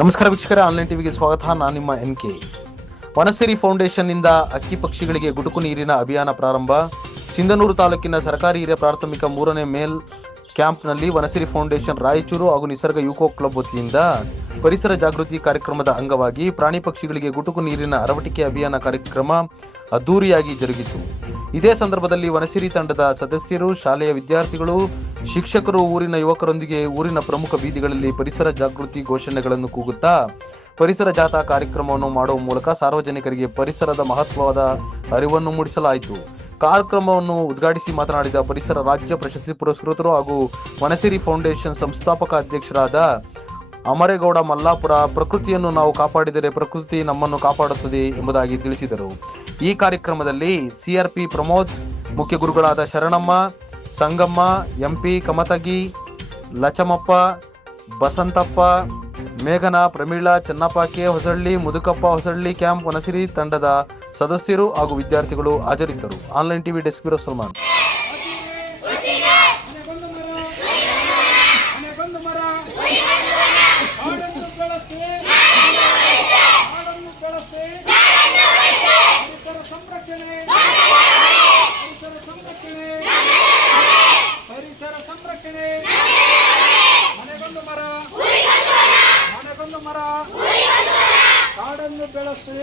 ನಮಸ್ಕಾರ ವೀಕ್ಷಕರ ಆನ್ಲೈನ್ ಟಿವಿಗೆ ಸ್ವಾಗತ. ನಾನು ನಿಮ್ಮ ಎನ್ ಕೆ ವನಸಿರಿ ಫೌಂಡೇಶನ್ನಿಂದ ಅಕ್ಕಿ ಪಕ್ಷಿಗಳಿಗೆ ಗುಡುಕು ನೀರಿನ ಅಭಿಯಾನ ಪ್ರಾರಂಭ. ಸಿಂಧನೂರು ತಾಲೂಕಿನ ಸರ್ಕಾರಿ ಹಿರಿಯ ಪ್ರಾಥಮಿಕ ಮೂರನೇ ಮೇಲ್ ಕ್ಯಾಂಪ್ನಲ್ಲಿ ವನಸಿರಿ ಫೌಂಡೇಶನ್ ರಾಯಚೂರು ಹಾಗೂ ನಿಸರ್ಗ ಯುಕೋ ಕ್ಲಬ್ ವತಿಯಿಂದ ಪರಿಸರ ಜಾಗೃತಿ ಕಾರ್ಯಕ್ರಮದ ಅಂಗವಾಗಿ ಪ್ರಾಣಿ ಪಕ್ಷಿಗಳಿಗೆ ಗುಟುಕು ನೀರಿನ ಅರವಟಿಕೆ ಅಭಿಯಾನ ಕಾರ್ಯಕ್ರಮ ಅದ್ದೂರಿಯಾಗಿ ಜರುಗಿತು. ಇದೇ ಸಂದರ್ಭದಲ್ಲಿ ವನಸಿರಿ ತಂಡದ ಸದಸ್ಯರು, ಶಾಲೆಯ ವಿದ್ಯಾರ್ಥಿಗಳು ಶಿಕ್ಷಕರು ಊರಿನ ಯುವಕರೊಂದಿಗೆ ಊರಿನ ಪ್ರಮುಖ ಬೀದಿಗಳಲ್ಲಿ ಪರಿಸರ ಜಾಗೃತಿ ಘೋಷಣೆಗಳನ್ನು ಕೂಗುತ್ತಾ, ಪರಿಸರ ಜಾಥಾ ಕಾರ್ಯಕ್ರಮವನ್ನು ಮಾಡುವ ಮೂಲಕ ಸಾರ್ವಜನಿಕರಿಗೆ ಪರಿಸರದ ಮಹತ್ವದ ಅರಿವನ್ನು ಮೂಡಿಸಲಾಯಿತು. ಕಾರ್ಯಕ್ರಮವನ್ನು ಉದ್ಘಾಟಿಸಿ ಮಾತನಾಡಿದ ಪರಿಸರ ರಾಜ್ಯ ಪ್ರಶಸ್ತಿ ಪುರಸ್ಕೃತರು ಹಾಗೂ ವನಸಿರಿ ಫೌಂಡೇಶನ್ ಸಂಸ್ಥಾಪಕ ಅಧ್ಯಕ್ಷರಾದ ಅಮರೇಗೌಡ ಮಲ್ಲಾಪುರ, ಪ್ರಕೃತಿಯನ್ನು ನಾವು ಕಾಪಾಡಿದರೆ ಪ್ರಕೃತಿ ನಮ್ಮನ್ನು ಕಾಪಾಡುತ್ತದೆ ಎಂಬುದಾಗಿ ತಿಳಿಸಿದರು. ಈ ಕಾರ್ಯಕ್ರಮದಲ್ಲಿ ಸಿಆರ್ಪಿ ಪ್ರಮೋದ್, ಮುಖ್ಯ ಗುರುಗಳಾದ ಶರಣಮ್ಮ ಸಂಗಮ್ಮ, ಎಂಪಿ, ಕಮತಗಿ, ಲಚಮಪ್ಪ, ಬಸಂತಪ್ಪ, ಮೇಘನಾ, ಪ್ರಮೀಳಾ ಚೆನ್ನಪ್ಪಾಕೆ ಹೊಸಳ್ಳಿ, ಮುದುಕಪ್ಪ ಹೊಸಳ್ಳಿ ಕ್ಯಾಂಪ್ ವನಸಿರಿ ತಂಡದ ಸದಸ್ಯರು ಹಾಗೂ ವಿದ್ಯಾರ್ಥಿಗಳು ಹಾಜರಿದ್ದರು. Online TV desk bureau Salman ಮನೆಗೊಂದು ಮರ ಕಾಡನ್ನು ಬೆಳೆಸಿ ಕಾಡನ್ನು ಬೆಳೆಸಿ ಪರಿಸರ ಸಂರಕ್ಷಣೆ ಪರಿಸರ ಸಂರಕ್ಷಣೆ ಪರಿಸರ ಮನೆಗೊಂದು ಮರ. ಮನೆಗೊಂದು ಮರ. ಕಾಡನ್ನು ಬೆಳೆಸಿ.